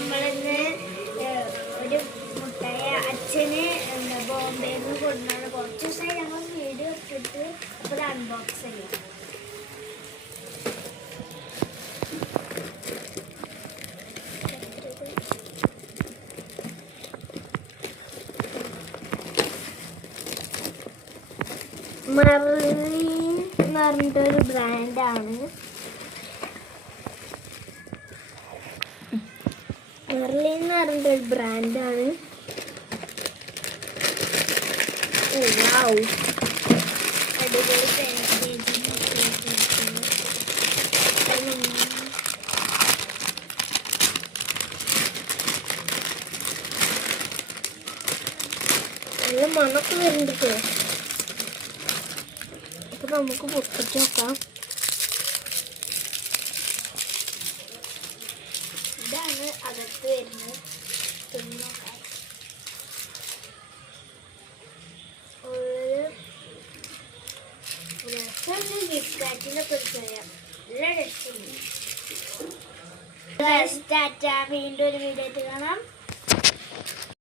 നമ്മളിന്ന് ഒരു മുട്ടായി അച്ഛന് ബോംബെയിൽ നിന്ന് കൊണ്ടുവന്ന കുറച്ച് ദിവസമായി ഞങ്ങൾ വീഡിയോ ഇട്ടിട്ട് അപ്പോൾ അൺബോക്സ് ചെയ്യാം. മെർലിൻ എന്ന് പറഞ്ഞിട്ടൊരു ബ്രാൻഡാണ്. മെർലിൻ എന്ന് പറഞ്ഞിട്ടൊരു ബ്രാൻഡാണ്. അടിപൊളി പാക്കേജിങ് നല്ല മണക്ക് വരുന്നുണ്ട്. അപ്പൊ നമുക്ക് പൊട്ടിച്ച് നോക്കാം. ഇതാണ് അകത്ത് വരുന്നത്. ഗിഫ്റ്റിനെ കുറിച്ച് അറിയാം. നല്ല രസമുണ്ട്. വീണ്ടും ഒരു വീഡിയോ ആയിട്ട് കാണാം.